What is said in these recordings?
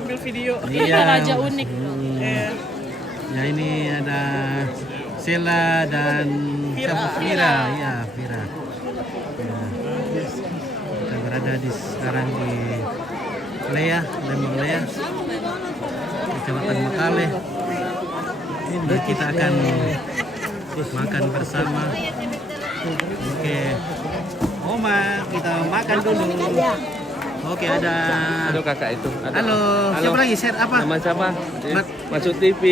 ambil video. Iya. Raja unik. Iya. Ya ini ada Sela dan Vira. Ya, Vira. Ya. Kita berada sekarang di Lea, Lembang Lea, Kecamatan Makale. Ini kita akan makan bersama. Oke, Oma, kita makan dulu. Oke, ada. Halo kakak itu. Halo, siapa lagi? Share apa? Nama siapa? Mat. Masuk TV,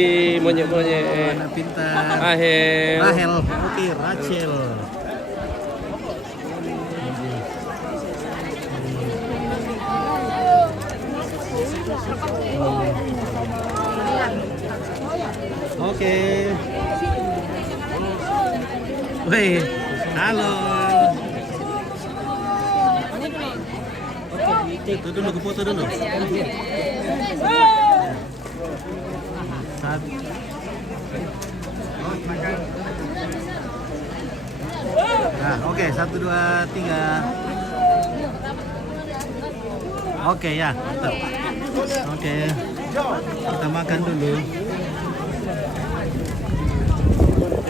monyet-monyet. Anak pintar. Rahel. Rahel, oke, Rachel. Oke. Wih, halo. Itu dulu, ke foto dulu. Satu. Nah, oke, 1, 2, 3. Oke ya, mantap. Oke, kita makan dulu.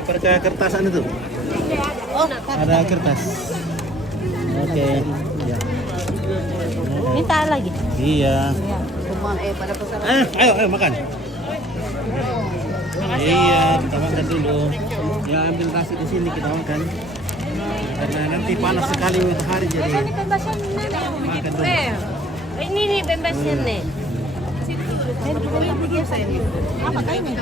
Percaya kertasan itu? Ada kertas. Oke. Ya. Minta lagi. Iya. Ayo makan. Iya, kita makan dulu. Ya, ambil nasi di sini kita makan. Karena nanti panas sekali matahari jadi. Makan dulu. Ini nih bebasnya nih. Apa kainnya?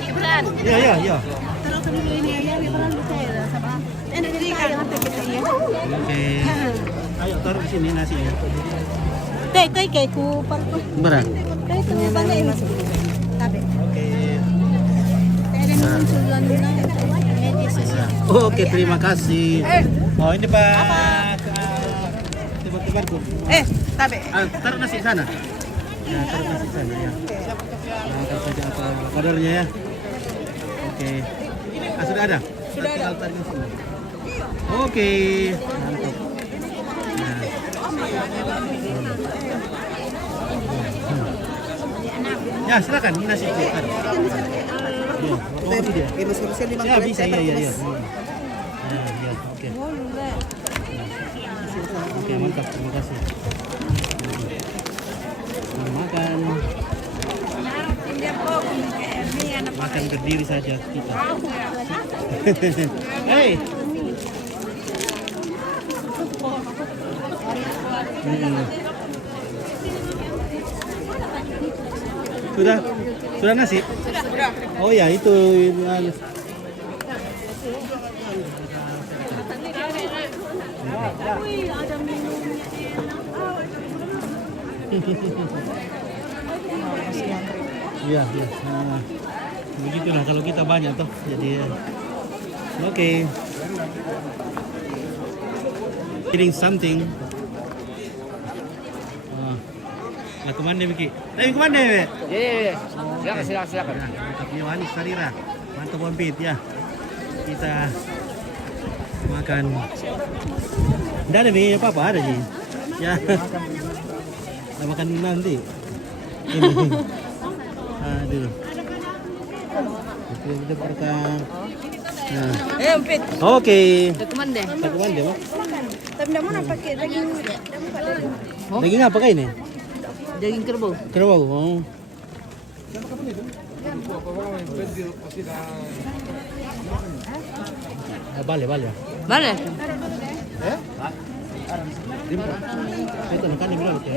Ikan. Iya. Terus ini ya, biar saya sama. Enak jadi kayak apa gitu ya. Oke. Ayo taruh di sini nasinya. Tay kayak ku parko. Berat. Kayak itu balik masuk. Tabe. Oke. Ada munculan Oke, terima kasih. Oh, ini Pak. Tiba-tiba tuh. Tabe. Taruh nasi di sana. Ya, taruh nasi di sana ya. Angkat saja apa kadarnya ya. Oke. Sudah ada? Sudah ada. Taruh di sini. Oke. Mantap. Nah. Ya, silakan ini nasi itu. Ya, bisa ya. Ya, oke. Oke, mantap. Terima kasih. Makan. Makan berdiri saja kita. Hei. Sudah nasi? Sudah. Oh ya, itu. Iya. Nah, begitulah kalau kita banyak toh. Jadi oke. Eating something. Nah, kemana Miki? Kemana Be? Iya. Silakan. Nah, mantapnya manis Sarira. Mantap Wampit ya. Kita makan. Tidak ada Be, apa ada sih? Ya. Kita makan nanti. Ini. Aduh. Kita makan. Nah. Empit. Oke. Rekomende. Rekomende, Mak. Tapi enggak mau pakai daging. Daging apa kah ini? Daging kerbau. Kerbau. Oh. Bale. Mana? Itu makan di mana itu?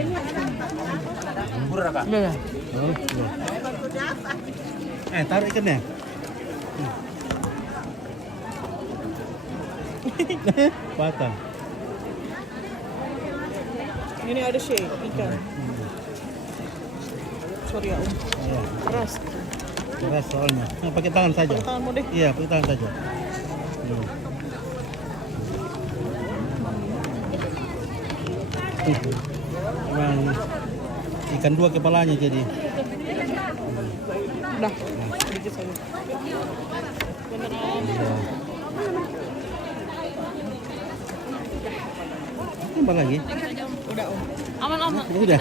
Mana? Oh. Taruh ikannya. Patah. Ini ada shake ikan. Sorry ya, Ya, keras. keras soalnya. Pakai tangan saja. Pakai tanganmu deh. Iya, pakai tangan saja. Emang ikan dua kepalanya jadi. Udah. Sedikit saja. Tambah lagi? Udah, Om. Aman. Udah.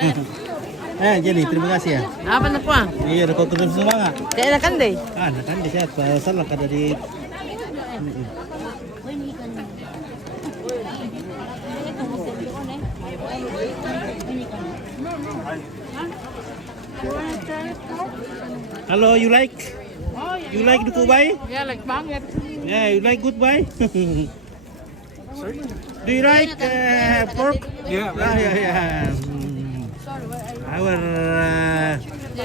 Jenny, terima kasih ya. Apa na po? Iya, udah kau ketemu semangat. Kaya na kan day. Kan di sehat. Salah kada di. Halo, you like Duku Bay? Yeah, like banget. Yeah, you like good Bay? Do you like pork? Yeah. Yeah. Our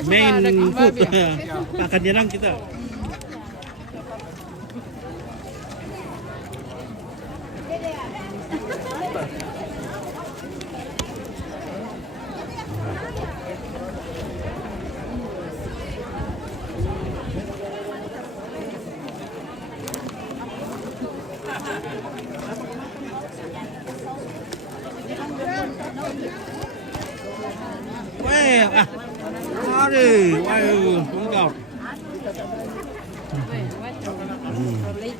main food. Makan jenang kita. Weh, aduh, mantap.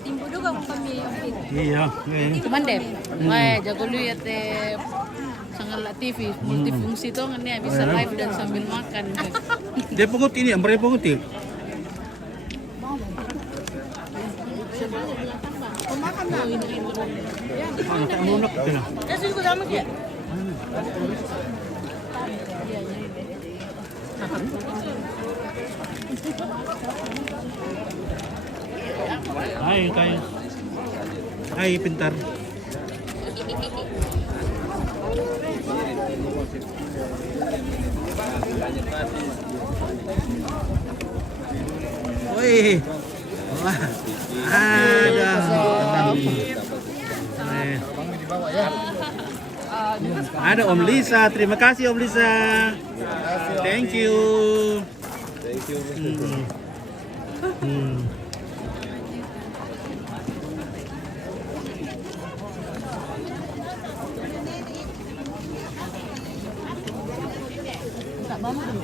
Timbo juga kami yung Iya, Cuman deh, wah jago lu ya teh sangat TV, multifungsi tuh kan ya bisa live dan sambil makan. Dia pungut ini, mereka pungut ini. Tak lunak kita. Nasi juga sama ya? Hai pintar. Wih, wah, ada. Ada Om Lisa, terima kasih Om Lisa. Thank you.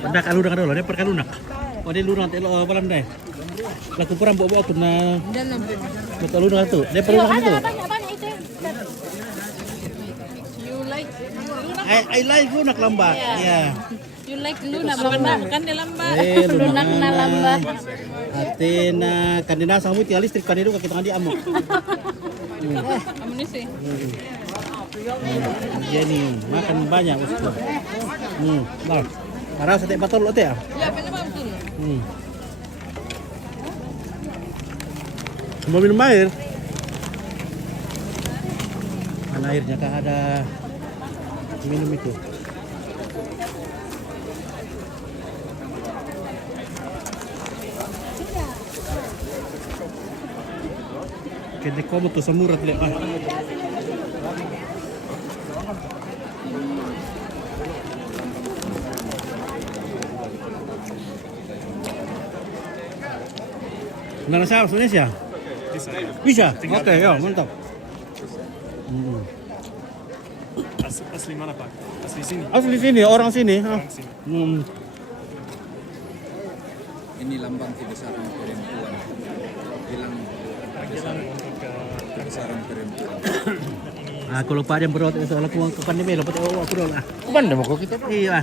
Pada kalunak ada loh, dia perkalunak. Oh dia lunak, dia balam deh. Laku perang bawa tu na. Betul lunak tu, dia perlunak tu. You like I like lunak lambat. Ya. You like lunak lambat kan dia lambat. Lunak na lambat. Atina kandina sang muti listrik kan itu kita ngadi amuk. Kamu nih sih. Jadi makan banyak ustu. Nah. Parah setiap botol lo teh ya? Ya, benar betul. Mau minum air? Mana airnya kah ada minum itu? Kaya komo to sa murat le. Nggak salah Indonesia? Bisa? Oke, ya mantap. Asli mana Pak? Asli sini? Asli sini, orang sini. Ini lambang kebesaran perempuan. Bilang kebesaran perempuan. Kalau Pak yang berat soal aku ke pandemi, lepas aku dulu lah. Kuman dah mau kita. Iya.